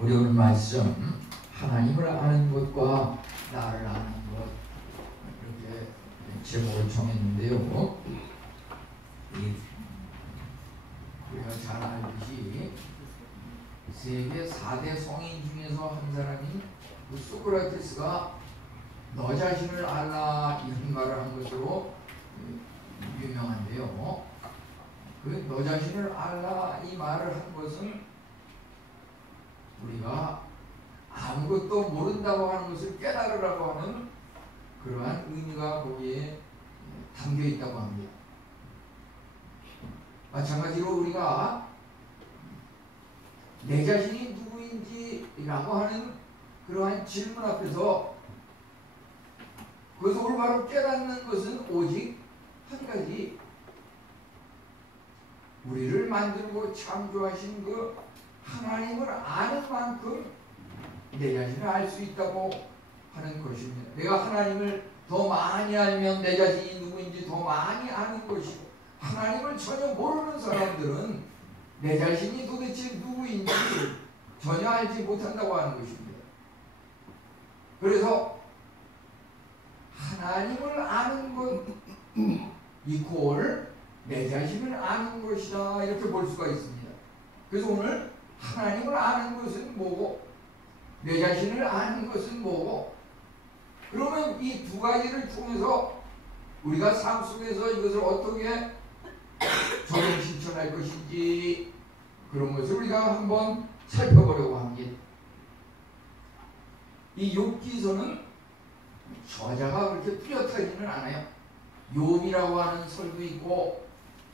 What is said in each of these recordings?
우리 오늘 말씀 하나님을 아는 것과 나를 아는 것 이렇게 제목을 정했는데요. 우리가 잘 알듯이 세계 4대 성인 중에서 한 사람인 소크라테스가 너 자신을 알라 이런 말을 한 것으로 유명한데요. 그 너 자신을 알라 이 말을 한 것은 우리가 아무것도 모른다고 하는 것을 깨달으라고 하는 그러한 의미가 거기에 담겨 있다고 합니다. 마찬가지로 우리가 내 자신이 누구인지라고 하는 그러한 질문 앞에서 그것을 올바로 깨닫는 것은 오직 한 가지, 우리를 만들고 창조하신 그 하나님을 아는 만큼 내 자신을 알 수 있다고 하는 것입니다. 내가 하나님을 더 많이 알면 내 자신이 누구인지 더 많이 아는 것이고, 하나님을 전혀 모르는 사람들은 내 자신이 도대체 누구인지 전혀 알지 못한다고 하는 것입니다. 그래서 하나님을 아는 것 이퀄 내 자신을 아는 것이다 이렇게 볼 수가 있습니다. 그래서 오늘 하나님을 아는 것은 뭐고 내 자신을 아는 것은 뭐고, 그러면 이 두 가지를 통해서 우리가 삶 속에서 이것을 어떻게 적용 실천할 것인지 그런 것을 우리가 한번 살펴보려고 합니다. 이 욥기서는 저자가 그렇게 뚜렷하지는 않아요. 욥이라고 하는 설도 있고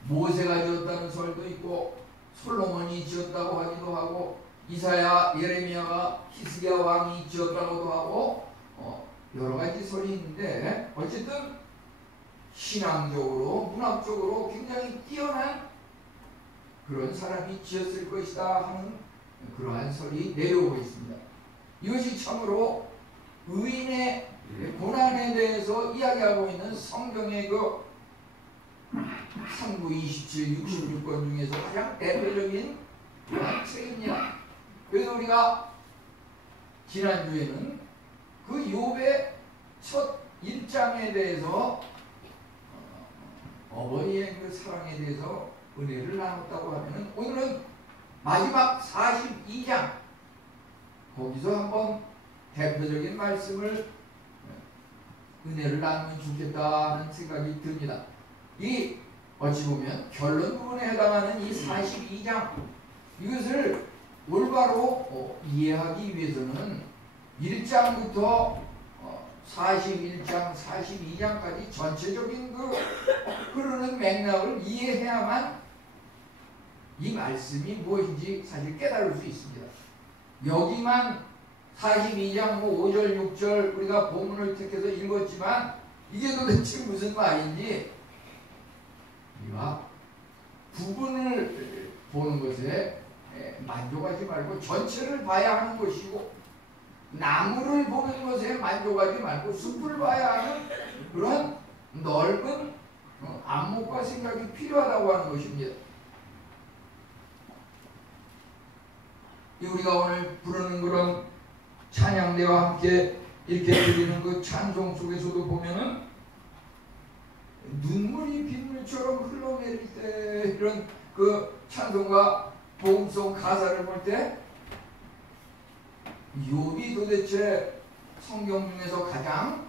모세가 지었다는 설도 있고 솔로몬이 지었다고 하기도 하고 이사야, 예레미야가 히스기야 왕이 지었다고도 하고 여러 가지 설이 있는데, 어쨌든 신앙적으로 문학적으로 굉장히 뛰어난 그런 사람이 지었을 것이다 하는 그러한 설이 내려오고 있습니다. 이것이 참으로 의인의 고난에 대해서 이야기하고 있는 성경의 그 상부 27, 66권 중에서 가장 대표적인 책입니다. 그래서 우리가 지난주에는 그 욥의 첫 1장에 대해서 어머니의 그 사랑에 대해서 은혜를 나눴다고 하면, 오늘은 마지막 42장 거기서 한번 대표적인 말씀을 은혜를 나누면 좋겠다는 생각이 듭니다. 이 어찌 보면 결론 부분에 해당하는 이 42장 이것을 올바로 이해하기 위해서는 1장부터 41장, 42장까지 전체적인 그 흐르는 맥락을 이해해야만 이 말씀이 무엇인지 사실 깨달을 수 있습니다. 여기만 42장 5절, 6절 우리가 본문을 택해서 읽었지만 이게 도대체 무슨 말인지 우리가 부분을 보는 것에 만족하지 말고 전체를 봐야 하는 것이고, 나무를 보는 것에 만족하지 말고 숲을 봐야 하는 그런 넓은 안목과 생각이 필요하다고 하는 것입니다. 우리가 오늘 부르는 그런 찬양대와 함께 이렇게 드리는 그 찬송 속에서도 보면은 눈물이 빗물처럼 흘러내릴 때 이런 그 찬송과 복음송 가사를 볼 때 욥이 도대체 성경 중에서 가장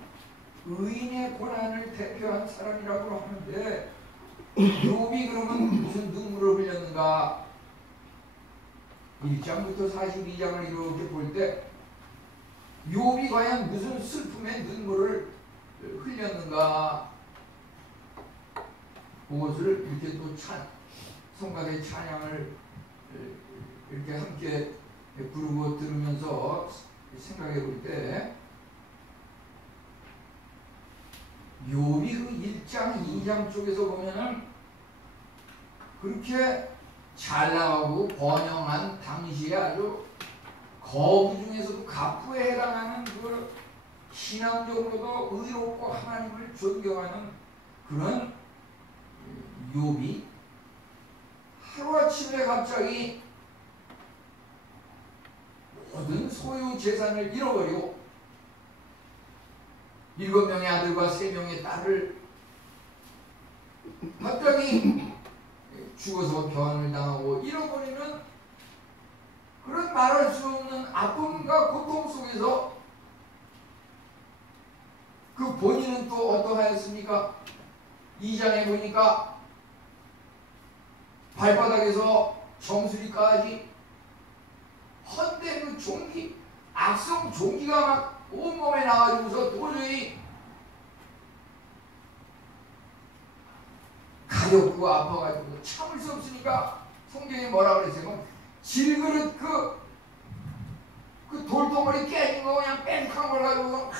의인의 고난을 대표한 사람이라고 하는데, 욥이 그러면 무슨 눈물을 흘렸는가? 1장부터 42장을 이렇게 볼 때 욥이 과연 무슨 슬픔의 눈물을 흘렸는가? 그것을 이렇게 또 성가대 찬양을 이렇게 함께 부르고 들으면서 생각해 볼 때, 욥이 그 1장, 2장 쪽에서 보면은 그렇게 잘 나가고 번영한 당시에 아주 거부 중에서도 갑부에 해당하는 그 신앙적으로도 의롭고 하나님을 존경하는 그런 욥이 하루아침에 갑자기 모든 소유 재산을 잃어버리고 7명의 아들과 3명의 딸을 갑자기 죽어서 변을 당하고 잃어버리는 그런 말할 수 없는 아픔과 고통 속에서 그 본인은 또 어떠하였습니까? 2장에 보니까 발바닥에서 정수리까지 헌데 그 종기, 악성 종기가 막 온몸에 나가지고서 도저히 가렵고 아파가지고 참을 수 없으니까 성경에 뭐라 그랬어요? 질그릇 그 돌덩어리 깨진 거 그냥 뺑캉 걸 가지고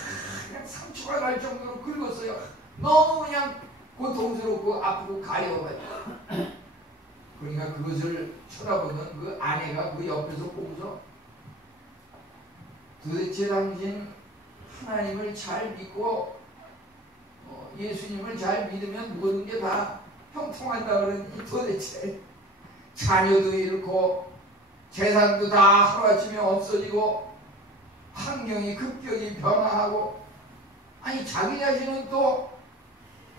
그냥 상처가 날 정도로 긁었어요. 너무 그냥 고통스럽고 아프고 가여워가지고. 그러니까 그것을 쳐다보는 그 아내가 그 옆에서 보고서 도대체 당신 하나님을 잘 믿고 예수님을 잘 믿으면 모든 게 다 형통한다 그러니 도대체 자녀도 잃고 재산도 다 하루아침에 없어지고 환경이 급격히 변화하고 아니 자기 자신은 또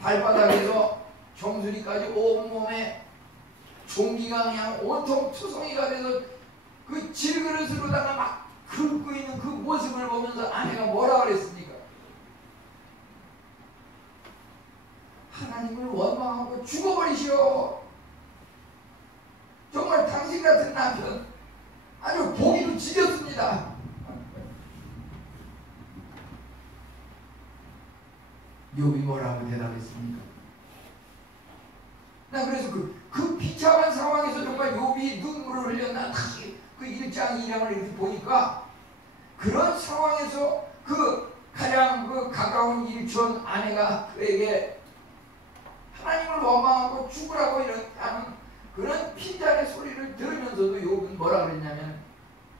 발바닥에서 정수리까지 온몸에 종기가 그냥 온통 투성이가 돼서 그 질그릇으로다가 막 긁고 있는 그 모습을 보면서 아내가 뭐라 그랬습니까? 하나님을 원망하고 죽어버리시오. 정말 당신 같은 남편 아주 보기도 지겹습니다. 욥이 뭐라고 대답했습니까? 나 그래서 그 비참한 상황에서 정말 욥이 눈물을 흘렸나 그 1장 2장을 이렇게 보니까 그런 상황에서 그 가장 그 가까운 일촌 아내가 그에게 하나님을 원망하고 죽으라고 이렇게 하는 그런 핀잔의 소리를 들으면서도 욥은 뭐라 그랬냐면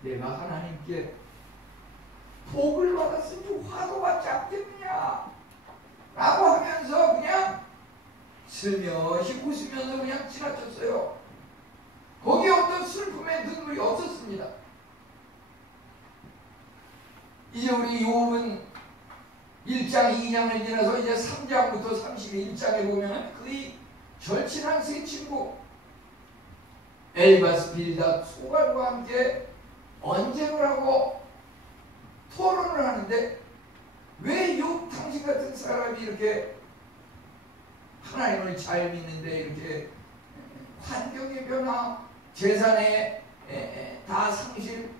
내가 하나님께 복을 받았으니 화도 받지 않겠느냐 라고 하면서 그냥 슬며시 웃으면서 그냥 지나쳤어요. 거기에 어떤 슬픔의 눈물이 없었습니다. 이제 우리 욥은 1장 2장을 지나서 이제 3장부터 31장에 보면 그의 절친한 세 친구 엘바스, 빌닷, 소갈과 함께 언쟁을 하고 토론을 하는데 왜 욥 당신 같은 사람이 이렇게 하나님을 잘 믿는데 이렇게 환경의 변화, 재산의 다 상실,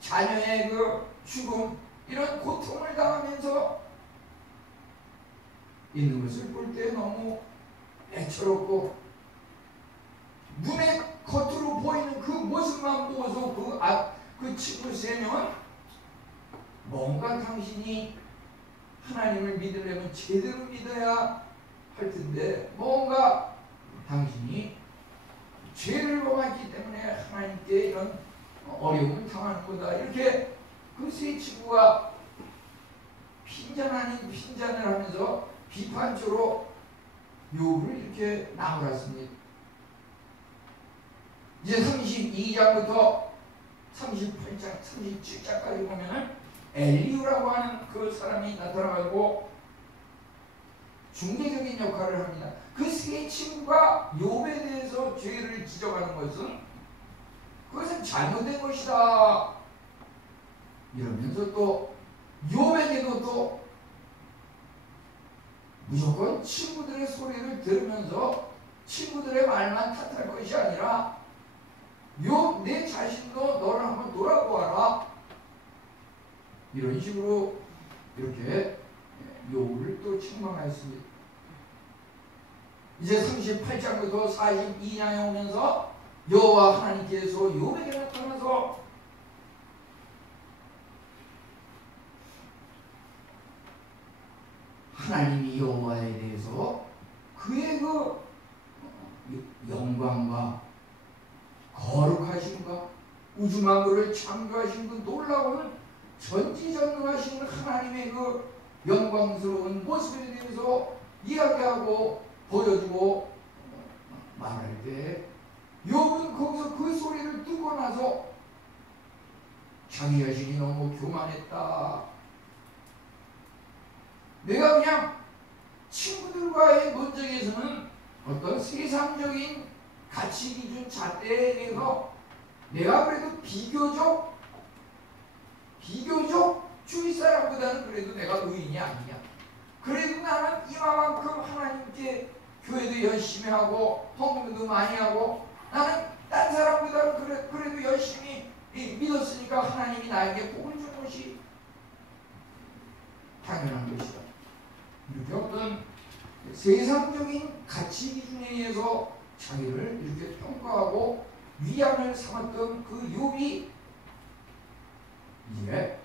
자녀의 그 죽음 이런 고통을 당하면서 있는 것을 볼 때 너무 애처롭고 눈에 겉으로 보이는 그 모습만 보고서 그 친구 3명은 뭔가 당신이 하나님을 믿으려면 제대로 믿어야 할 텐데 뭔가 당신이 죄를 범했기 때문에 하나님께 이런 어려움을 당하는 거다. 이렇게 그 세 친구가 핀잔 아닌 핀잔을 하면서 비판적으로 욥을 이렇게 나무랐습니다. 이제 32장부터 38장, 37장까지 보면은 엘리후라고 하는 그 사람이 나타나가지고 중재적인 역할을 합니다. 그 세 친구가 욥에 대해서 죄를 지적하는 것은 그것은 잘못된 것이다. 이러면서 또 욥에게도 또 무조건 친구들의 소리를 들으면서 친구들의 말만 탓할 것이 아니라 욥 내 자신도 너를 한번 돌아보아라. 이런 식으로 이렇게 욥을 또 책망하였습니다. 이제 38장부터 42장에 오면서 여호와 하나님께서 욥에게 나타나서 하나님이 여호와에 대해서 그의 그 영광과 거룩하심과 우주만물을 창조하신 그 놀라운 전지전능하신 하나님의 그 영광스러운 모습에 대해서 이야기하고 보여주고 말할 때 욥은 거기서 그 소리를 듣고 나서 자기 자신이 너무 교만했다. 내가 그냥 친구들과의 논쟁에서는 어떤 세상적인 가치 기준 잣대에 대해서 내가 그래도 비교적 주위 사람보다는 그래도 내가 의인이 아니냐. 그래도 나는 이만큼 하나님께 교회도 열심히 하고 헌금도 많이 하고 나는 딴 사람보다는 그래도 열심히 믿었으니까 하나님이 나에게 복을 준 것이 당연한 것이다. 이렇게 어떤 세상적인 가치 기준에 의해서 자기를 이렇게 평가하고 위안을 삼았던 그 욥이 이제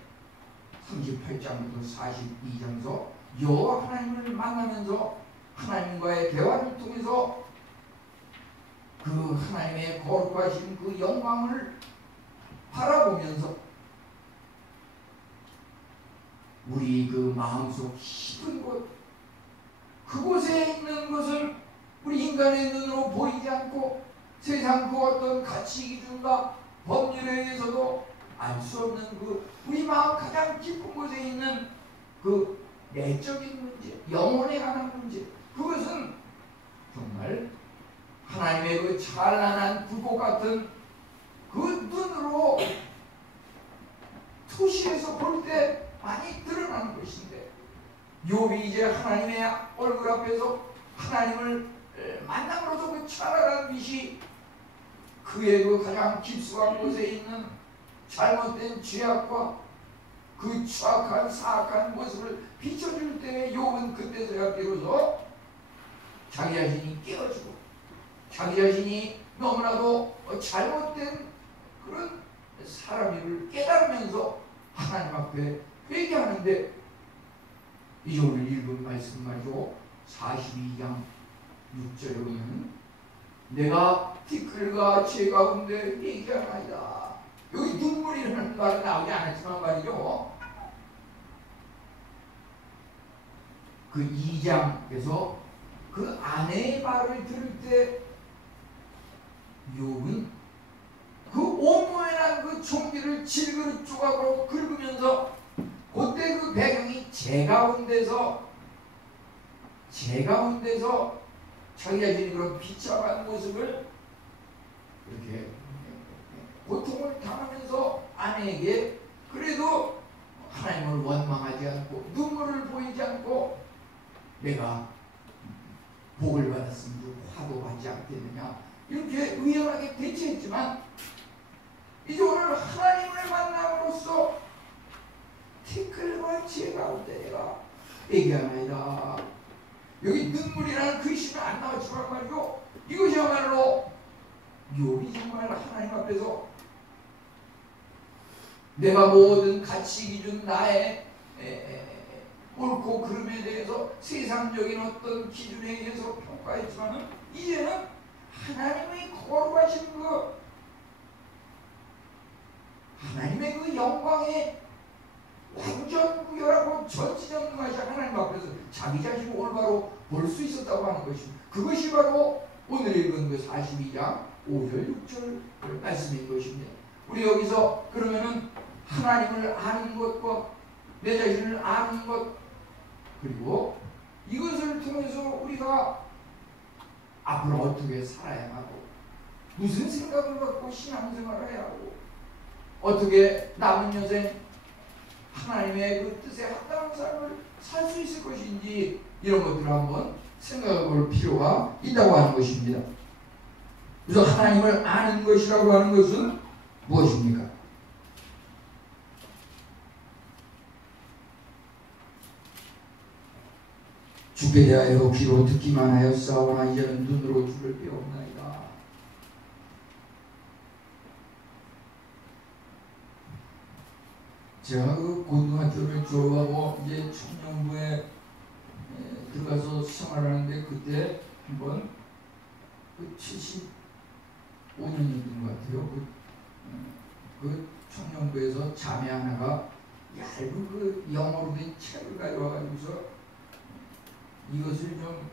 38장부터 42장에서 여호와 하나님을 만나면서 하나님과의 대화를 통해서 그 하나님의 거룩하신 그 영광을 바라보면서 우리 그 마음속 깊은 곳 그곳에 있는 것을 우리 인간의 눈으로 보이지 않고 세상 그 어떤 가치 기준과 법률에 의해서도 알 수 없는 그 우리 마음 가장 깊은 곳에 있는 그 내적인 문제, 영혼에 관한 문제, 그것은 정말 하나님의 그 찬란한 불꽃 같은 그 눈으로 투시해서 볼 때 많이 드러나는 것인데 욥이 이제 하나님의 얼굴 앞에서 하나님을 만남으로써 그 찬란한 빛이 그의 그 가장 깊숙한 곳에 있는 잘못된 죄악과 그 추악한 사악한 모습을 비춰줄 때 욥은 그때서야 비로소 자기 자신이 깨어지고 자기 자신이 너무나도 잘못된 그런 사람임을 깨달으면서 하나님 앞에 회개하는데 이제 오늘 읽은 말씀 말이죠. 42장 6절에 보면 내가 티끌과 죄 가운데 얘기하나이다. 여기 눈물이라는 말은 나오지 않았지만 말이죠. 그 2장에서 그 아내의 말을 들을 때 욥은 그 오모해난 그 종기를 질그릇 조각으로 긁으면서 그때 그 배경이 제 가운데서 자기 자신이 그런 비참한 모습을 이렇게 고통을 당하면서 아내에게 그래도 하나님을 원망하지 않고 눈물을 보이지 않고 내가 복을 받았으면 화도 받지 않겠느냐 이렇게 의연하게 대처했지만 이제 오늘 하나님을 만남으로써 티끌과 죄 가운데 내가 얘기하나이다. 여기 눈물이라는 글씨는 안 나왔지만 말이죠. 이것이야말로 욥이 정말 하나님 앞에서 내가 모든 가치 기준 나의 옳고 그름에 대해서 세상적인 어떤 기준에 의해서 평가했지만 이제는 하나님의 거룩하신 그 하나님의 그 영광에 완전 무결하고 전지전능하신 하나님 앞에서 자기 자신을 올바로 볼 수 있었다고 하는 것입니다. 그것이 바로 오늘 읽은 그 42장 5절 6절 말씀인 것입니다. 우리 여기서 그러면은 하나님을 아는 것과 내 자신을 아는 것 그리고 이것을 통해서 우리가 앞으로 어떻게 살아야 하고 무슨 생각을 갖고 신앙생활을 해야 하고 어떻게 남은 여생 하나님의 그 뜻에 합당한 삶을 살 수 있을 것인지 이런 것들을 한번 생각해 볼 필요가 있다고 하는 것입니다. 그래서 하나님을 아는 것이라고 하는 것은 무엇입니까? 주께 대하여 귀로 듣기만 하였사오나 이제는 눈으로 주를 배옵나이다. 제가 그 고등학교를 졸업하고 이제 청년부에 들어가서 생활하는데 그때 한번 그 75년이었던 것 같아요. 그 청년부에서 자매 하나가 얇은 그 영어로 된 책을 가져와가지고서 이것을 좀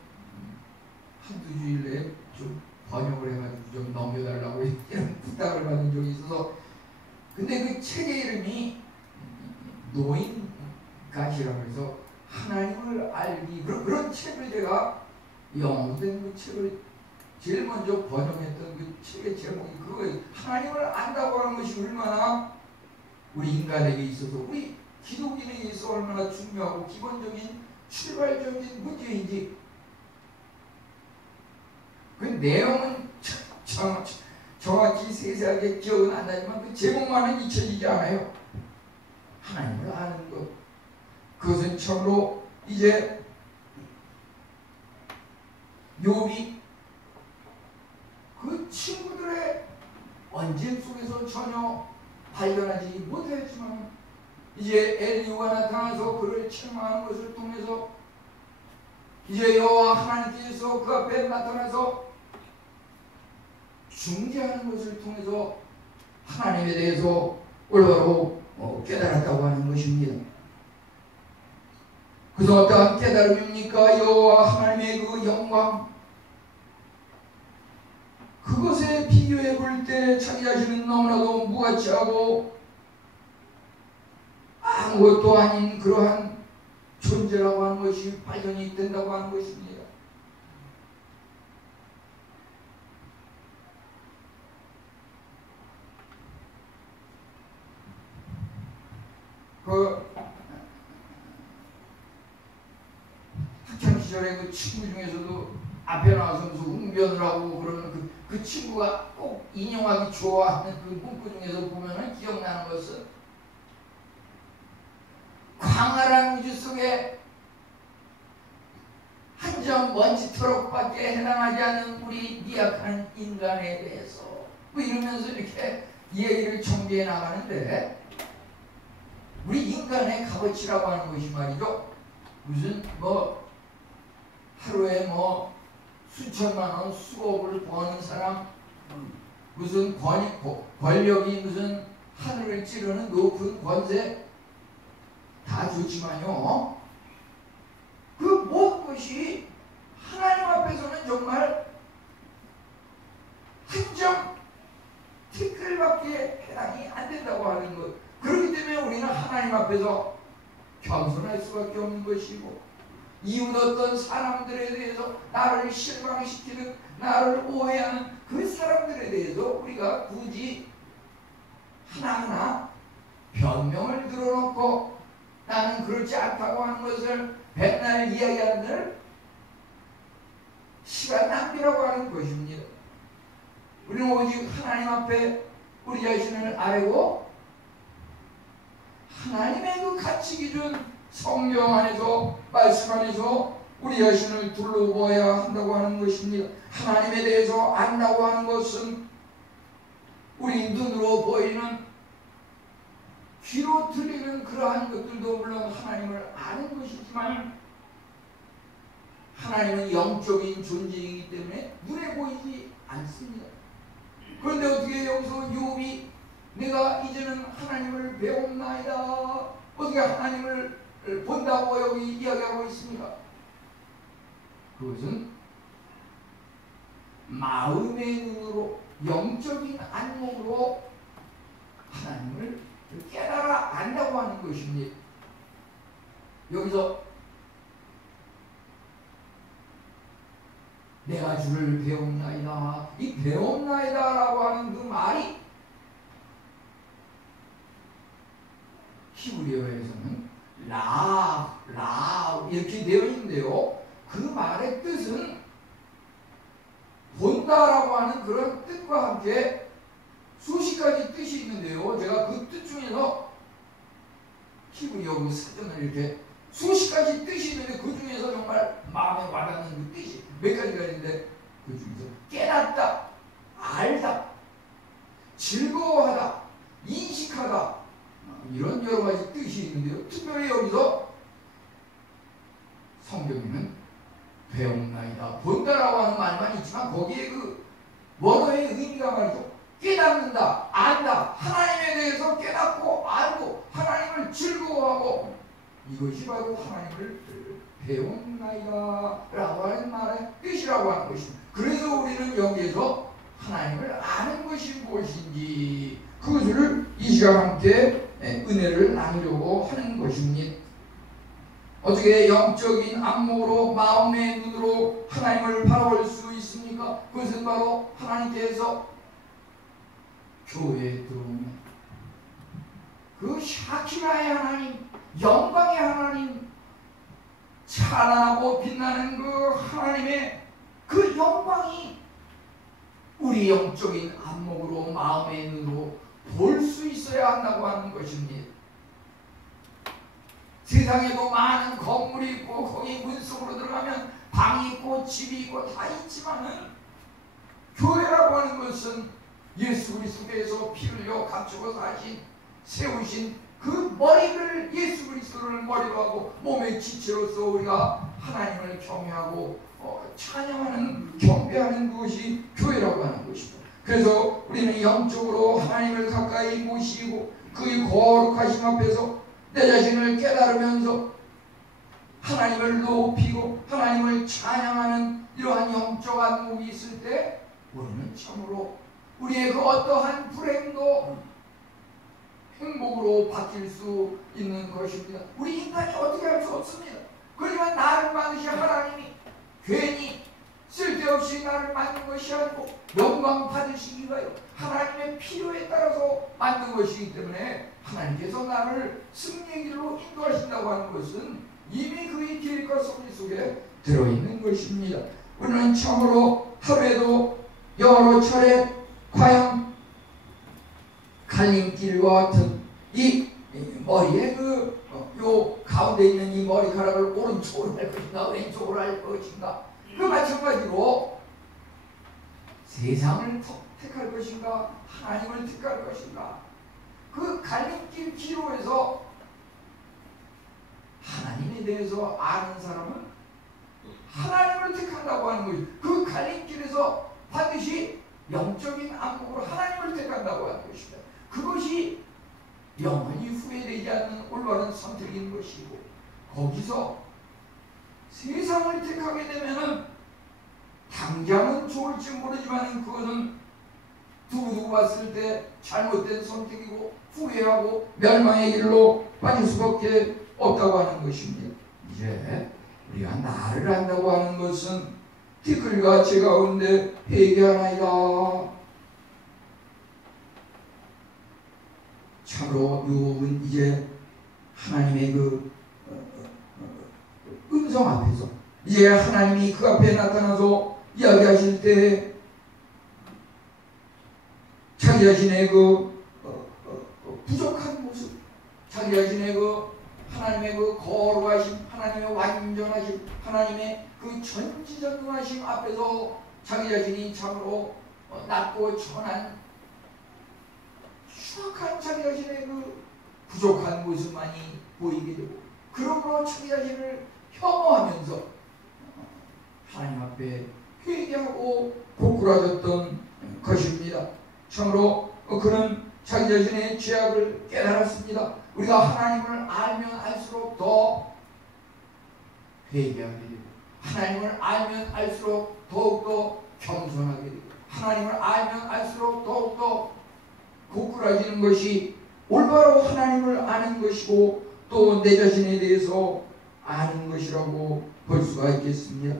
한두 주일 내에 좀 번역을 해가지고 좀 넘겨달라고 이런 부탁을 받은 적이 있어서 근데 그 책의 이름이 노인갓이라고 해서 하나님을 알기, 그런 책을 제가 영어로 된 그 책을 제일 먼저 번역했던 그 책의 제목이 그거예요. 하나님을 안다고 하는 것이 얼마나 우리 인간에게 있어서, 우리 기독인에게 있어 얼마나 중요하고 기본적인 출발적인 문제인지, 그 내용은 정확히 세세하게 기억은 안 나지만 그 제목만은 잊혀지지 않아요. 하나님을 아는 것, 그것은 참으로 이제 욥이 그 친구들의 언쟁 속에서 전혀 발견하지 못했지만 이제 엘리후가 나타나서 그를 책망하는 것을 통해서 이제 여호와 하나님께서 그 앞에 나타나서 중재하는 것을 통해서 하나님에 대해서 올바로 깨달았다고 하는 것입니다. 그래서 어떠한 깨달음입니까? 여호와 하나님의 그 영광, 그것에 비교해 볼 때 자기 자신은 너무나도 무가치하고 아무것도 아닌 그러한 존재라고 하는 것이 발견이 된다고 하는 것입니다. 그 학창시절에 그 친구 중에서도 앞에 나와서 무슨 웅변을 하고 그러는 그 친구가 꼭 인용하기 좋아하는 그 문구 중에서 보면은 기억나는 것은, 광활한 우주 속에 한 점 먼지토록밖에 해당하지 않는 우리 미약한 인간에 대해서 뭐 이러면서 이렇게 얘기를 전개해 나가는데, 우리 인간의 값어치라고 하는 것이 말이죠, 무슨 뭐 하루에 뭐 수천만 원, 수억을 버는 사람, 무슨 권력이 무슨 하늘을 찌르는 높은 권세 다 좋지만요, 그 모든 것이 하나님 앞에서는 정말 한 점 티끌밖에 해당이 안 된다고 하는 것. 그렇기 때문에 우리는 하나님 앞에서 겸손할 수밖에 없는 것이고, 이웃 어떤 사람들에 대해서 나를 실망시키는, 나를 오해하는 그 사람들에 대해서 우리가 굳이 하나하나 변명을 들어놓고 나는 그렇지 않다고 하는 것을 맨날 이야기하는 시간 낭비라고 하는 것입니다. 우리는 오직 하나님 앞에 우리 자신을 알고 하나님의 그 가치 기준, 성경 안에서, 말씀 안에서 우리 자신을 둘러보아야 한다고 하는 것입니다. 하나님에 대해서 안다고 하는 것은 우리 눈으로 보이는, 귀로 들리는 그러한 것들도 물론 하나님을 아는 것이지만, 하나님은 영적인 존재이기 때문에 눈에 보이지 않습니다. 그런데 어떻게 여기서 욥이 내가 이제는 하나님을 배웠나이다, 어떻게 하나님을 본다고 여기 이야기하고 있습니다. 그것은 마음의 눈으로, 영적인 안목으로 하나님을 깨달아 안다고 하는 것입니다. 여기서 내가 주를 배웠나이다, 이 배웠나이다 라고 하는 그 말이 히브리어에서는 라 이렇게 되어 있는데요, 그 말의 뜻은 본다라고 하는 그런 뜻과 함께 수십 가지 뜻이 있는데요, 제가 그 뜻 중에서 히브리어 그 사전을 이렇게 수십 가지 뜻이 있는데 그 중에서 정말 마음에 와닿는 그 뜻이 몇 가지가 있는데, 그 중에서 깨닫다, 알다, 즐거워하다, 인식하다, 이런 여러 가지 뜻이 있는데요, 특별히 여기서 성경에는 배움나이다, 본다라고 하는 말만 있지만 거기에 그 원어의 의미가 말이죠, 깨닫는다, 안다, 하나님에 대해서 깨닫고 알고 하나님을 즐거워하고, 이것이 바로 하나님을 배움나이다 라고 하는 말의 뜻이라고 하는 것입니다. 그래서 우리는 여기에서 하나님을 아는 것이 무엇인지, 그것을 이 시간 함께 은혜를 나누려고 하는 것입니다. 어떻게 영적인 안목으로 마음의 눈으로 하나님을 바라볼 수 있습니까? 그것은 바로 하나님께서 교회에 들어오면 그 샤키나의 하나님, 영광의 하나님, 찬란하고 빛나는 그 하나님의 그 영광이 우리 영적인 안목으로 마음의 눈으로 볼 수 있어야 한다고 하는 것입니다. 세상에도 많은 건물이 있고 거기 문 속으로 들어가면 방이 있고 집이 있고 다 있지만은 교회라고 하는 것은 예수 그리스도께서 피 흘려 감추고 사신 세우신 그 머리를 예수 그리스도를 머리로 하고 몸의 지체로서 우리가 하나님을 경외하고 찬양하는 경배하는 그것이 교회라고 하는 것입니다. 그래서 우리는 영적으로 하나님을 가까이 모시고 그의 거룩하심 앞에서 내 자신을 깨달으면서 하나님을 높이고 하나님을 찬양하는 이러한 영적 안목이 있을 때 우리는 참으로 우리의 그 어떠한 불행도 행복으로 바뀔 수 있는 것입니다. 우리 인간이 어떻게 할 수 없습니다. 그러지만 나를 만드신 하나님이 괜히 쓸데없이 나를 만든 것이 아니고 영광 받으시기 위하여 하나님의 필요에 따라서 만든 것이기 때문에 하나님께서 나를 승리의 길로 인도하신다고 하는 것은 이미 그의 계획과 섭리 속에 들어있는 것입니다. 우리는 참으로 하루에도 여러 차례 과연 갈림길과 같은 이 머리에 요 가운데 있는 이 머리카락을 오른쪽으로 할 것인가 왼쪽으로 할 것인가 그 마찬가지로 세상을 택할 것인가 하나님을 택할 것인가 그 갈림길 기로에서 하나님에 대해서 아는 사람은 하나님을 택한다고 하는 것이 그 갈림길에서 반드시 영적인 안목으로 하나님을 택한다고 하는 것입니다. 그것이 영원히 후회되지 않는 올바른 선택인 것이고 거기서 세상을 택하게 되면은 당장은 좋을지 모르지만 그것은 두고두고 봤을 때 잘못된 선택이고 후회하고 멸망의 길로 빠질 수밖에 없다고 하는 것입니다. 이제 우리가 나를 안다고 하는 것은 티끌과 제 가운데 회개하나이다. 참으로 욥은 이제 하나님의 그 음성 앞에서 이제 하나님이 그 앞에 나타나서 이야기하실 때 자기 자신의 그 부족한 모습, 자기 자신의 그 하나님의 그 거룩하심, 하나님의 완전하심, 하나님의 그 전지전능하심 앞에서 자기 자신이 참으로 낮고 천한 추악한 자기 자신의 그 부족한 모습만이 보이게 되고 그러므로 자기 자신을 혐오하면서 하나님 앞에 회개하고 고꾸라졌던 것입니다. 참으로 그는 자기 자신의 죄악을 깨달았습니다. 우리가 하나님을 알면 알수록 더 회개하게 되고 하나님을 알면 알수록 더욱더 겸손하게 되고 하나님을 알면 알수록 더욱더 고꾸라지는 것이 올바로 하나님을 아는 것이고 또 내 자신에 대해서 아는 것이라고 볼 수가 있겠습니다.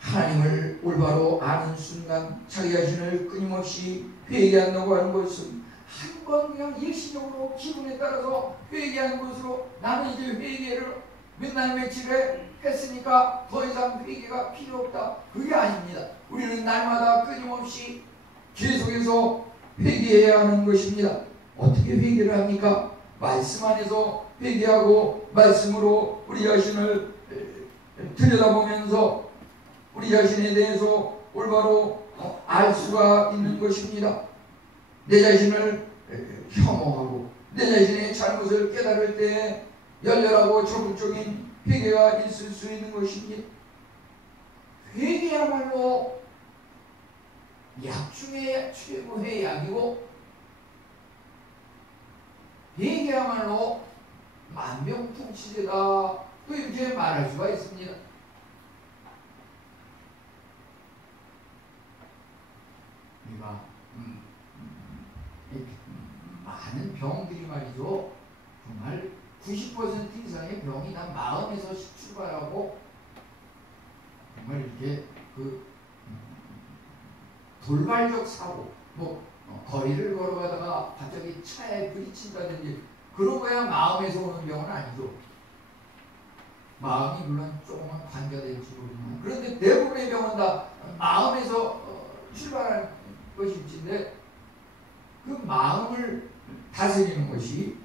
하나님을 올바로 아는 순간 자기 자신을 끊임없이 회개한다고 하는 것은 한 번 그냥 일시적으로 기분에 따라서 회개하는 것으로 나는 이제 회개를 몇 날 며칠에 했으니까 더 이상 회개가 필요 없다. 그게 아닙니다. 우리는 날마다 끊임없이 계속해서 회개해야 하는 것입니다. 어떻게 회개를 합니까? 말씀 안에서 회개하고 말씀으로 우리 자신을 들여다보면서 우리 자신에 대해서 올바로 알 수가 있는 것입니다. 내 자신을 혐오하고 내 자신의 잘못을 깨달을 때 열렬하고 적극적인 회개가 있을 수 있는 것입니다. 회개야말로 약 중에 최고의 약이고 회개야말로 만병통치제다 또 이렇게 말할 수가 있습니다. 우리가 많은 병들이 말이죠. 정말 90% 이상의 병이 난 마음에서 출발하고 정말 이렇게 그 돌발적 사고, 뭐 거리를 걸어가다가 갑자기 차에 부딪힌다든지 그런 거야 마음에서 오는 병은 아니죠. 마음이 물론 조금은 관계가 될지 모르지만 그런데 대부분의 병은 다 마음에서 출발하는 것일진데 그 마음을 다스리는 것이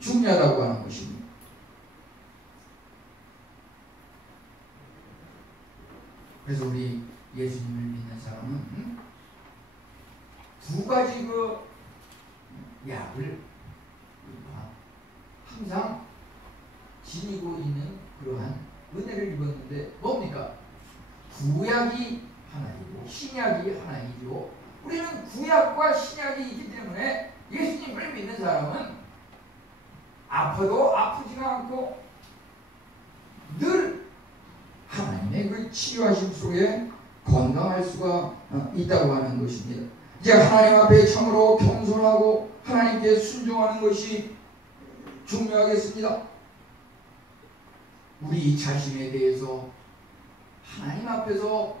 중요하다고 하는 것입니다. 그래서 우리 예수님을 믿는 사람은 두 가지 그 약을 항상 지니고 있는 그러한 은혜를 입었는데 뭡니까? 구약이 하나이고 신약이 하나이죠. 우리는 구약과 신약이 있기 때문에 예수님을 믿는 사람은 아파도 아프지가 않고 늘 하나님의 그 치유하심 속에 건강할 수가 있다고 하는 것입니다. 이제 하나님 앞에 참으로 겸손하고 하나님께 순종하는 것이 중요하겠습니다. 우리 자신에 대해서 하나님 앞에서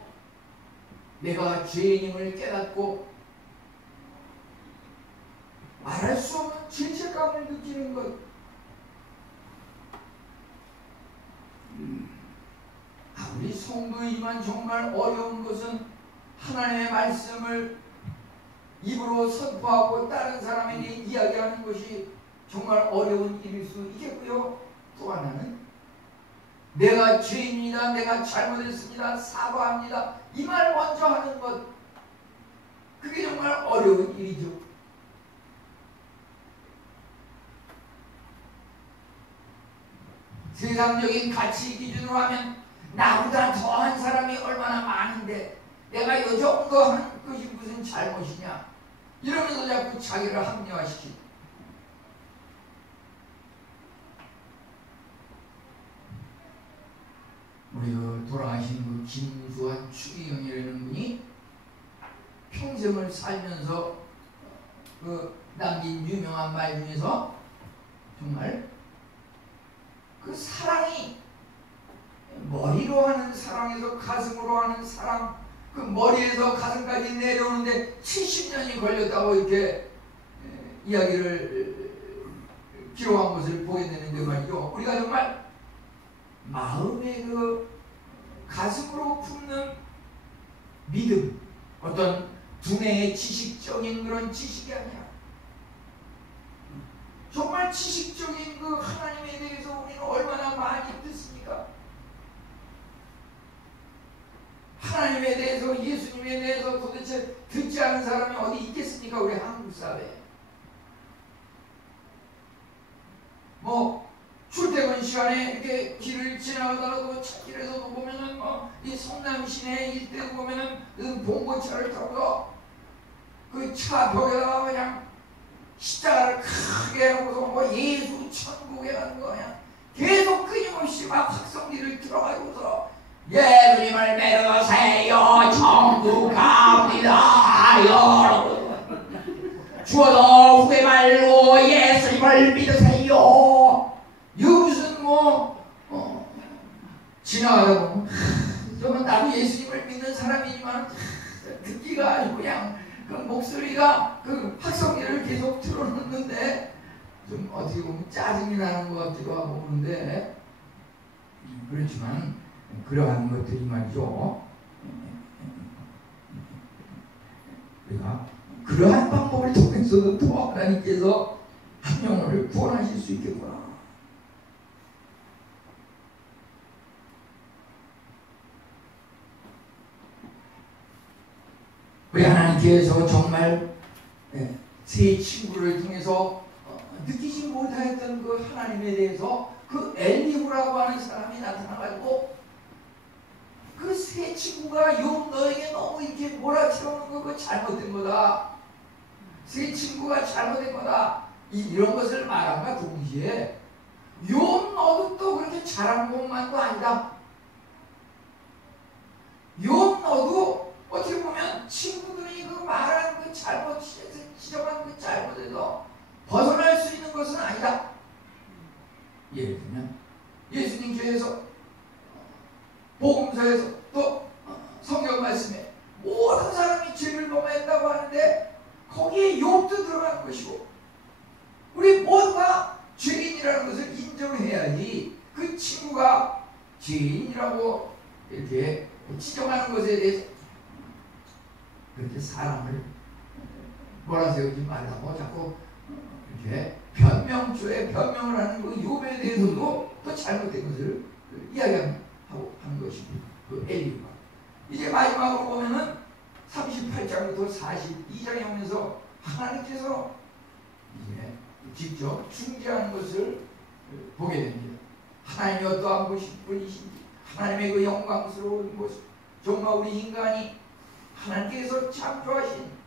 내가 죄인임을 깨닫고 말할 수 없는 죄책감을 느끼는 것, 아무리 성도이지만 정말 어려운 것은 하나님의 말씀을 입으로 선포하고 다른 사람에게 이야기하는 것이 정말 어려운 일일 수 있겠고요. 또 하나는 내가 죄인입니다. 내가 잘못했습니다. 사과합니다. 이 말 먼저 하는 것, 그게 정말 어려운 일이죠. 세상적인 가치 기준으로 하면 나보다 더한 사람이 얼마나 많은데 내가 요 정도 한 것이 무슨 잘못이냐 이러면서 자꾸 자기를 합리화시키고, 우리 그 돌아가신 그 김수환 추기경이라는 분이 평생을 살면서 그 남긴 유명한 말 중에서 정말 그 사랑이 머리로 하는 사랑에서 가슴으로 하는 사랑, 그 머리에서 가슴까지 내려오는데 70년이 걸렸다고 이렇게 이야기를 기록한 것을 보게 되는데 말이죠. 우리가 정말 마음의 그 가슴으로 품는 믿음, 어떤 두뇌의 지식적인 그런 지식이 아니라 정말 지식적인 그 하나님에 대해서 우리는 얼마나 많이 듣습니까? 하나님에 대해서, 예수님에 대해서 도대체 듣지 않은 사람이 어디 있겠습니까? 우리 한국 사회에. 뭐 출퇴근 시간에 이렇게 길을 지나가다가도 차길에서도 보면은 이 성남 시내 일대도 보면은 봉고차를 타고서 그 차 벽에다가 그냥 십자가를 크게 해놓고서 뭐 예수 천국에 가는 거 그냥 계속 끊임없이 막 확성기를 들어가고서 예수님을 믿으세요. 천국 갑니다. 죽어도 후회 말고 예수님을 믿으세요. 이거 무슨 지나가다 보면 저는 나도 예수님을 믿는 사람이지만 듣기가 아주 그냥 그 목소리가 그 확성기를 계속 틀어놓는데 좀 어떻게 보면 짜증이 나는 것 같기도 하고 그런데 그렇지만 그러한 것들이 말이죠. 우리가 그러한 방법을 통해서도 또 하나님께서 한 영혼을 구원하실 수 있겠구나. 우리 하나님께서 정말 세 친구를 통해서 느끼지 못하였던 그 하나님에 대해서 그 엘리후라고 하는 사람이 나타나가지고 그 세 친구가 욥 너에게 너무 이렇게 몰아치우는 거 그거 잘못된 거다. 세 친구가 잘못된 거다. 이런 것을 말함과 동시에 욥 너도 또 그렇게 잘한 것만도 아니다. 욥 너도 어떻게 보면 친구들이 그 말한 그 잘못 지적한 그 잘못 가운데서 벗어날 수 있는 것은 아니다. 예를 들면 예수님께서 복음서에서 또 성경 말씀에 모든 사람이 죄를 범했다고 하는데 거기에 욥도 들어가는 것이고 우리 모두가 죄인이라는 것을 인정해야지 그 친구가 죄인이라고 이렇게 지정하는 것에 대해서 그렇게 사람을 몰아세우지 말라고 자꾸 이렇게 변명조에 변명을 하는 그 욥에 대해서도 또 잘못된 것을 이야기하고 하는 것입니다. 그 엘리후가 이제 마지막으로 보면은 38장부터 42장에 오면서 하나님께서 이제 직접 중재하는 것을 보게 됩니다. 하나님이 어떠한 분이신지 하나님의 그 영광스러운 모습 정말 우리 인간이 하나님께서 창조하신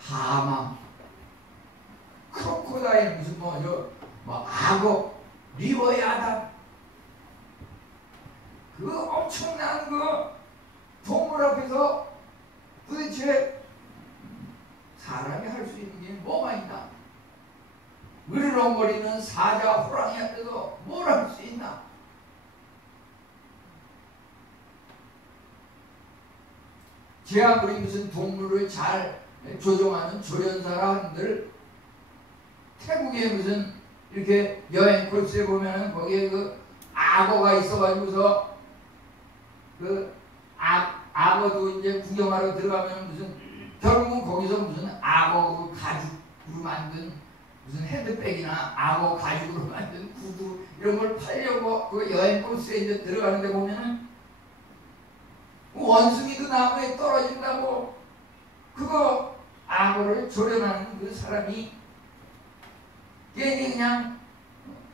하마 크로코다일 무슨 악어 리버야단 그 엄청난 그 동물 앞에서 도대체 사람이 할 수 있는 게 뭐가 있나? 으르렁거리는 사자 호랑이 앞에서 뭘 할 수 있나? 제 아무리 무슨 동물을 잘 조종하는 조련사라 한들 태국에 무슨 이렇게 여행 코스에 보면은 거기에 그 악어가 있어가지고서 그 악어도 이제 구경하러 들어가면 무슨 결국은 거기서 무슨 악어 가죽으로 만든 무슨 핸드백이나 악어 가죽으로 만든 구두 이런 걸 팔려고 그 여행 코스에 이제 들어가는데 보면은 원숭이도 나무에 떨어진다고 그거 악어를 조련하는 그 사람이 괜히 그냥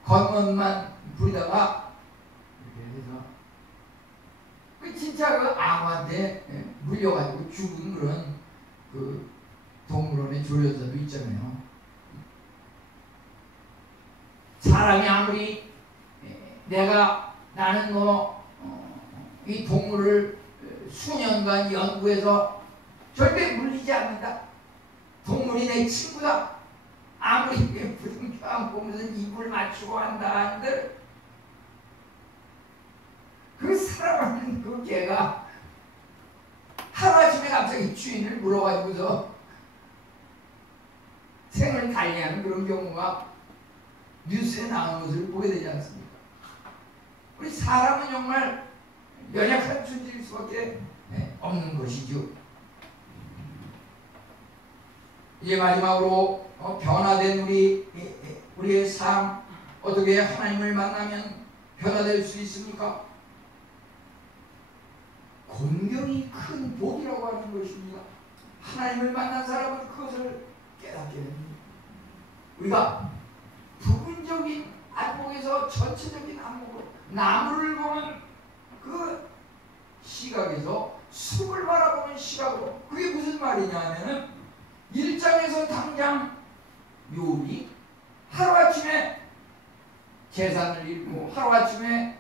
겉멋만 부리다가 이렇게 해서 그 진짜 그 악어한테 물려가지고 죽은 그런 그 동물원의 조련사도 있잖아요. 사람이 아무리 나는 이 동물을 수년간 연구해서 절대 물리지 않는다. 동물이 내 친구다. 아무리 부둥켜 안고 무슨 입을 맞추고 한다 한들 그 사랑하는 그 개가 하루아침에 갑자기 주인을 물어가지고서 생을 달리하는 그런 경우가 뉴스에 나오는 것을 보게 되지 않습니까? 우리 사람은 정말 연약한 존재일 수밖에 없는 것이죠. 이제 마지막으로 변화된 우리의 삶 어떻게 하나님을 만나면 변화될 수 있습니까? 공경이 큰 복이라고 하는 것입니다. 하나님을 만난 사람은 그것을 깨닫게 됩니다. 우리가 부분적인 안목에서 전체적인 안목으로 나무를 보는 그 시각에서 숲을 바라보는 시각으로 그게 무슨 말이냐 하면은 1장에서 당장 욥이 하루아침에 재산을 잃고 하루아침에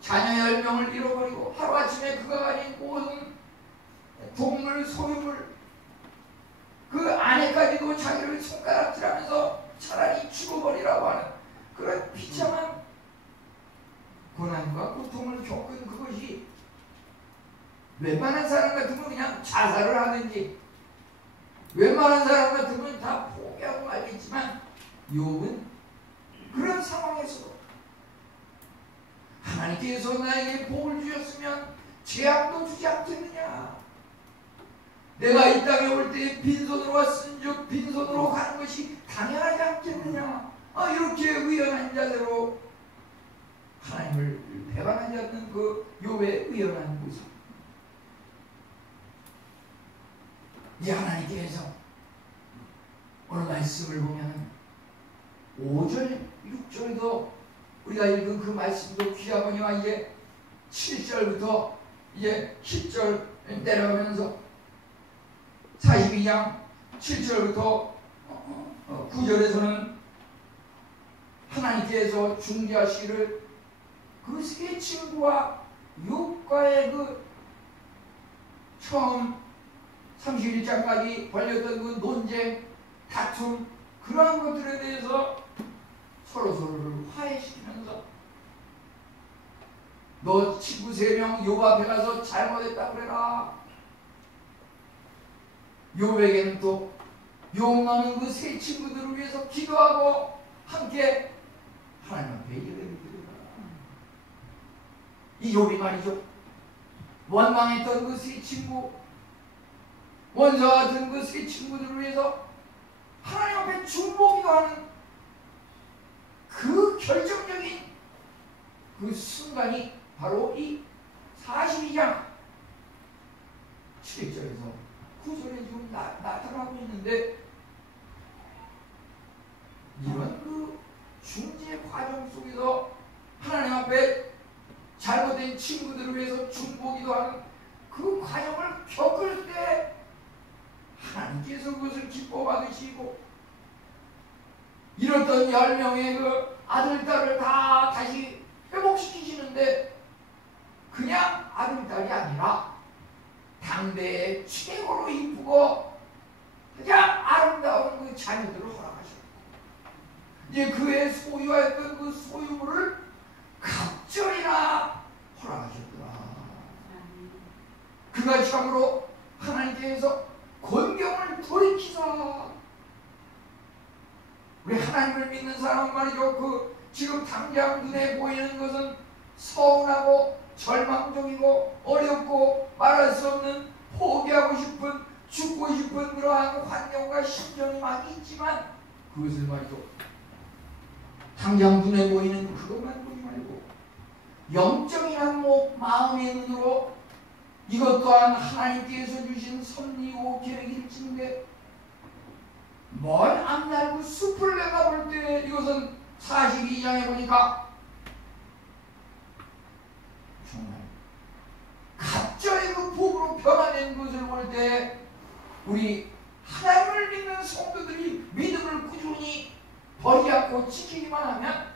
자녀 10명을 잃어버리고 하루아침에 그가 가진 모든 동물 소유물 그 아내까지도 자기를 손가락질하면서 차라리 죽어버리라고 하는 그런 비참한 고난과 고통을 겪은 그것이 웬만한 사람 같으면 그냥 자살을 하든지 웬만한 사람 같으면 다 포기하고 말겠지만 욥은 그런 상황에서도 하나님께서 나에게 복을 주셨으면 재앙도 주지 않겠느냐. 내가 이 땅에 올 때 빈손으로 왔은즉 빈손으로 가는 것이 당연하지 않겠느냐. 이렇게 의연한 자세로 하나님을 배반하지 않는 그 욥의 의연한 모습. 이 하나님께서 오늘 말씀을 보면 5절, 6절도 우리가 읽은 그 말씀도 귀하거니와 이제 7절부터 이제 10절 내려가면서 42장 7절부터 9절에서는 하나님께서 중재하시기를 그 세 친구와 욥과의 그 처음 31장까지 벌렸던 그 논쟁, 다툼, 그러한 것들에 대해서 서로서로를 화해시키면서 너 친구 3명 욥 앞에 가서 잘못했다 그래라. 욥에게는 또 욥 나는 그 3 친구들을 위해서 기도하고 함께 하나님 앞에 예배를 드리라. 이 욥이 말이죠, 원망했던 그 3 친구, 원수와 같은 그 3 친구들을 위해서 하나님 앞에 중보기도 하는 그 결정적인 그 순간이 바로 이 42장 7절에서 9절에 지금 나타나고 있는데, 이런 그 중재 과정 속에서 하나님 앞에 잘못된 친구들을 위해서 중보기도 하는 그 과정을 겪을 때 하나님께서 그것을 기뻐 받으시고, 잃었던 10명의 그 아들, 딸을 다 다시 회복시키시는데, 그냥 아들, 딸이 아니라 당대의 최고로 이쁘고 가장 아름다운 그 자녀들을 허락하셨고, 이제 그의 소유하였던 그 소유물을 갑절이나 허락하셨구나. 그가 참으로 하나님께서 권경을 돌이키사, 우리 하나님을 믿는 사람 말이죠, 그 지금 당장 눈에 보이는 것은 서운하고 절망적이고 어렵고 말할 수 없는, 포기하고 싶은, 죽고 싶은 그러한 환경과 심정이 많이 있지만, 그것을 말이죠, 당장 눈에 보이는 그것만 보지 말고 영적인 마음의 눈으로 이것 또한 하나님께서 주신 섭리고 계획일진데, 먼 앞날 그 숲을 내가 볼 때 이것은 42장에 보니까 정말 갑자기 그 복으로 변화된 것을 볼 때, 우리 하나님을 믿는 성도들이 믿음을 꾸준히 버리지 않고 지키기만 하면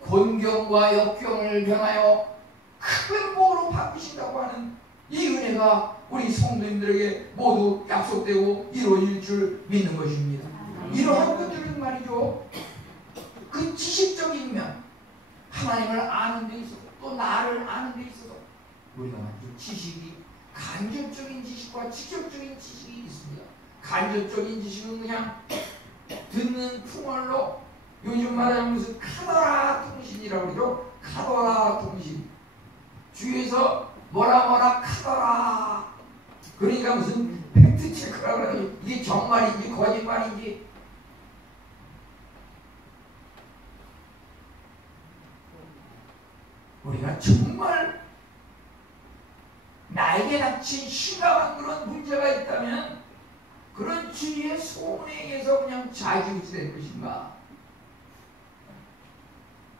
곤경과 역경을 변하여 큰 복으로 바뀌신다고 하는 이 은혜가 우리 성도님들에게 모두 약속되고 이루어질 줄 믿는 것입니다. 이러한 것들은 말이죠, 그 지식적인 면, 하나님을 아는 데 있어서, 또 나를 아는 데 있어서 우리가 말이죠, 지식이 간접적인 지식과 직접적인 지식이 있습니다. 간접적인 지식은 그냥 듣는 풍월로, 요즘 말하는 무슨 카더라 통신이라고 그러죠. 카더라 통신, 주위에서 뭐라 카더라, 그러니까 무슨 팩트 체크라고 그러죠. 이게 정말인지 거짓말인지. 우리가 정말 나에게 닥친 심각한 그런 문제가 있다면, 그런 주위의 소문에 의해서 그냥 좌지우지 될 것인가?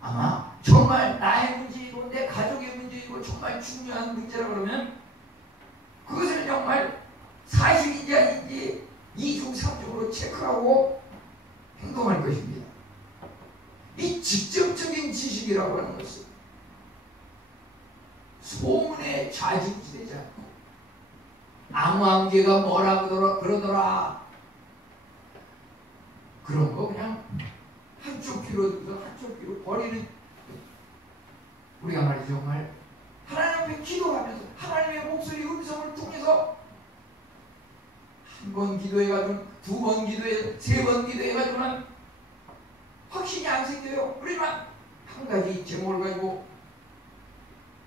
아마 정말 나의 문제이고 내 가족의 문제이고 정말 중요한 문제라 그러면 그것을 정말 사실인지 아닌지 2중 3중으로 체크하고 행동할 것입니다. 이 직접적인 지식이라고 하는 것은 소문에 좌지우지되지 않고, 암암계가 뭐라 그러더라 그런 거 그냥 한쪽 귀로 들어서 한쪽 귀로 버리는, 우리가 말이죠, 정말 하나님 앞에 기도하면서 하나님의 목소리 음성을 통해서 한 번 기도해가지고, 2번 기도해, 3번 기도해가지고는 확신이 안 생겨요. 그러지만 한 가지 제목을 가지고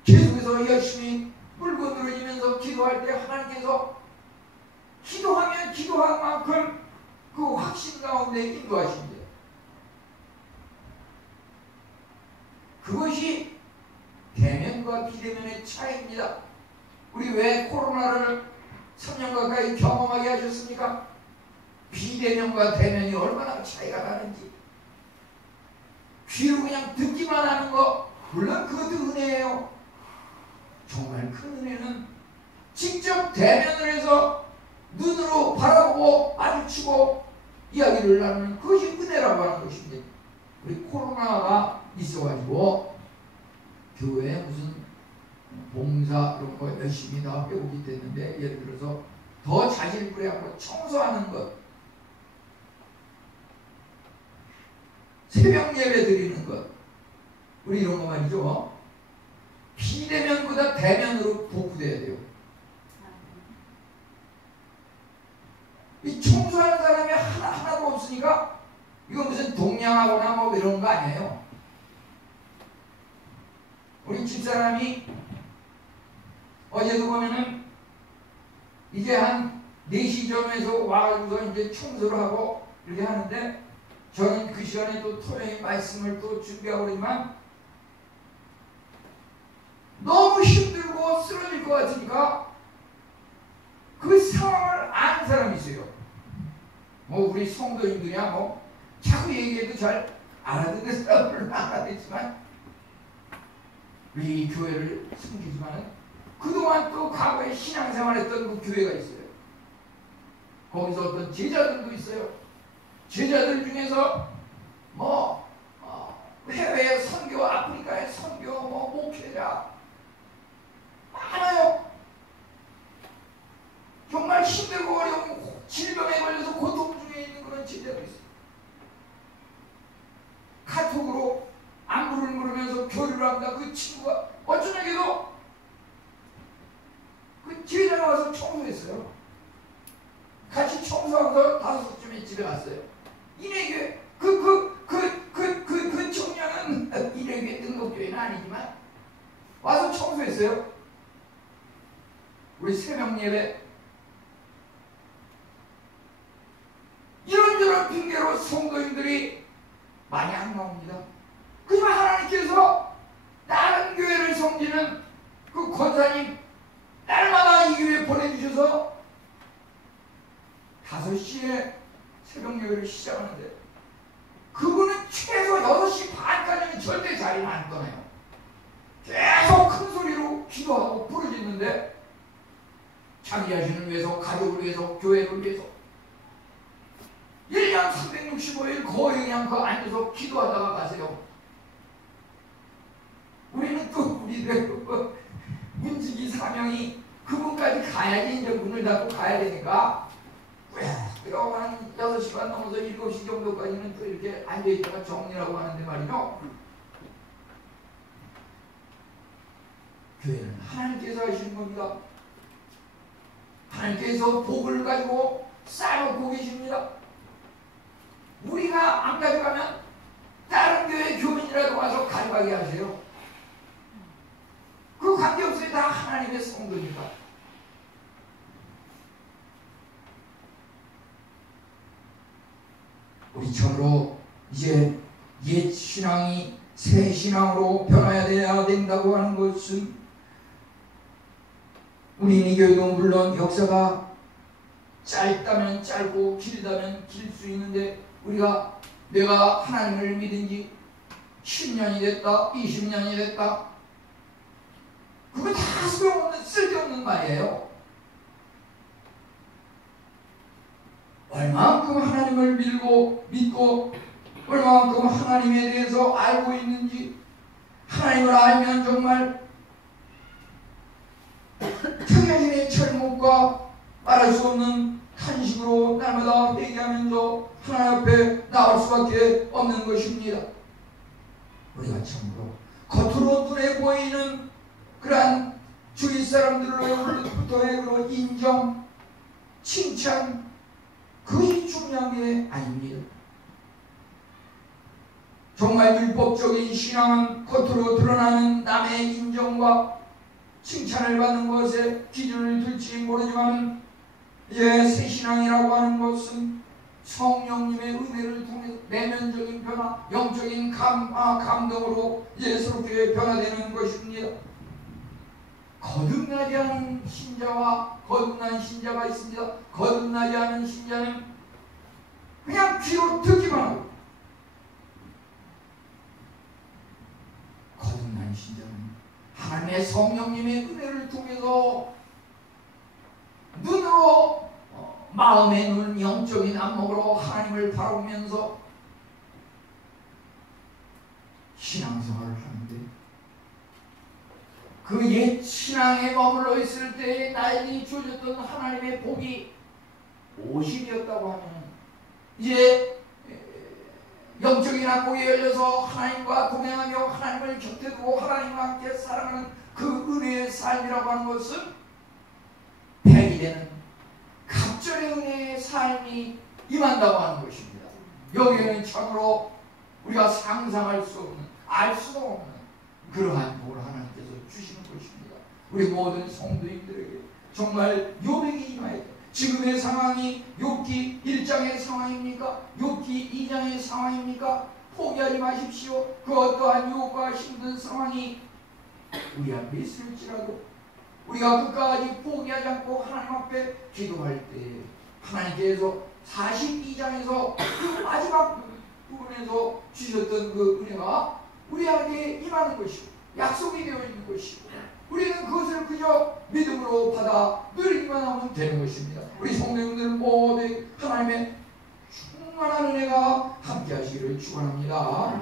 계속해서 열심히 물고 늘어지면서 기도할 때 하나님께서 기도하면 기도한 만큼 그 확신 가운데 인도하십니다. 그것이 대면과 비대면의 차이입니다. 우리 왜 코로나를 3년 가까이 경험하게 하셨습니까? 비대면과 대면이 얼마나 차이가 나는지. 귀로 그냥 듣기만 하는 거, 물론 그것도 은혜예요. 정말 큰 은혜는 직접 대면을 해서 눈으로 바라보고 마주치고 이야기를 나누는 그것이 은혜라고 하는 것입니다. 우리 코로나가 있어가지고 교회에 무슨 봉사 이런 거 열심히 다 배우기 됐는데, 예를 들어서 더 자질 부려하고 청소하는 것, 새벽 예배 드리는 것, 우리 이런 거 말이죠. 비대면보다 대면으로 복구돼야 돼요. 이 청소하는 사람이 하나도 없으니까 이거 무슨 동냥하거나 뭐 이런 거 아니에요. 우리 집사람이 어제도 보면은 이제 한 4시 전에서 와가지고 이제 청소를 하고 이렇게 하는데, 저는 그 시간에 또 토요일 말씀을 또 준비하고 그러지만 너무 힘들고 쓰러질 것 같으니까 그 상황을 아는 사람이 있어요. 뭐 우리 성도님들이야 뭐 자꾸 얘기해도 잘 알아듣는 사람은 알아듣지만, 우리 교회를 섬기지만 그동안 또 과거에 신앙생활했던 그 교회가 있어요. 거기서 어떤 제자들도 있어요. 제자들 중에서 뭐 해외 선교, 아프리카의 선교, 뭐 목회자 많아요. 정말 힘들고 어려운 질병에 걸려서 고통 중에 있는 그런 제자도 있어요. 카톡으로 안부를 물으면서 교류를 한다. 그 친구가 어쩌냐게도 그 제자가 와서 청소했어요. 같이 청소하고서 5시쯤에 집에 갔어요. 인해교회 그 청년은 인해교회 등록교회는 아니지만 와서 청소했어요. 우리 새벽 예배 이런저런 핑계로 성도님들이 많이 안 나옵니다. 그지만 하나님께서 다른 교회를 섬기는 그 권사님 날마다 이 교회에 보내주셔서 5시에 새벽 예배를 시작하는데, 그분은 최소 6시 반까지는 절대 자리는 안 떠나요. 계속 큰 소리로 기도하고 부르짖는데, 자기 자신을 위해서, 가족을 위해서, 교회를 위해서 1년 365일 거의 그냥 그 앉아서 기도하다가 가세요. 우리는 또 우리들의 문지기 사명이 그분까지 가야지 이제 문을 닫고 가야 되니까 그럼 한 6시 반 넘어서 7시 정도까지는 또 이렇게 앉아있다가 정리라고 하는데 말이죠. 교회는 하나님께서 하시는 겁니다. 하나님께서 복을 가지고 쌓아놓고 계십니다. 우리가 안 가져가면 다른 교회 교민이라도 와서 가져가게 하세요. 그 관계없어요. 다 하나님의 성도니까. 우리 참으로 이제 옛 신앙이 새 신앙으로 변화해야 된다고 하는 것은, 우리 이 교회도 물론 역사가 짧다면 짧고 길다면 길 수 있는데, 우리가 내가 하나님을 믿은 지 10년이 됐다, 20년이 됐다, 그거 다 소용없는 쓸데없는 말이에요. 얼마만큼 하나님을 믿고 얼마만큼 하나님에 대해서 알고 있는지, 하나님을 알면 정말 평양인의 철목과 말할 수 없는 탄식으로 날마다 회개하면서 하나님 앞에 나올 수밖에 없는 것입니다. 우리가 참으로 겉으로 눈에 보이는 그러한 주위 사람들로부터의 그런 인정, 칭찬, 그것이 중요한 게 아닙니다. 정말 율법적인 신앙은 겉으로 드러나는 남의 인정과 칭찬을 받는 것에 기준을 둘지 모르지만, 새 신앙이라고 하는 것은 성령님의 은혜를 통해서 내면적인 변화, 영적인 감동으로 예스럽게 변화되는 것입니다. 거듭나지 않은 신자와 거듭난 신자가 있습니다. 거듭나지 않은 신자는 그냥 귀로 듣기만 하고, 거듭난 신자는 하나님의 성령님의 은혜를 통해서 눈으로, 마음의 눈, 영적인 안목으로 하나님을 바라보면서 신앙생활을 하는데, 그 옛 신앙에 머물러 있을 때에 나에게 주어졌던 하나님의 복이 50이었다고 하면 이제 영적인 안목이 열려서 하나님과 동행하며 하나님을 곁에 두고 하나님과 함께 살아가는 그 은혜의 삶이라고 하는 것은 100이 되는 갑절의 은혜의 삶이 임한다고 하는 것입니다. 여기에는 참으로 우리가 상상할 수 없는, 알 수도 없는 그러한 복을 하나님께서 주시는 것입니다. 우리 모든 성도님들에게 정말 요백이 임하였다. 지금의 상황이 욥기 1장의 상황입니까? 욥기 2장의 상황입니까? 포기하지 마십시오. 그 어떠한 유혹과 힘든 상황이 우리 앞에 있을지라도 우리가 끝까지 포기하지 않고 하나님 앞에 기도할 때 하나님께서 42장에서 그 마지막 부분에서 주셨던 그 은혜가 우리에게 임하는 것이고 약속이 되어 있는 것이고 우리는 그것을 그저 믿음으로 받아 누리기만 하면 되는 것입니다. 우리 성도님들 모두 하나님의 충만한 은혜가 함께 하시기를 축원합니다.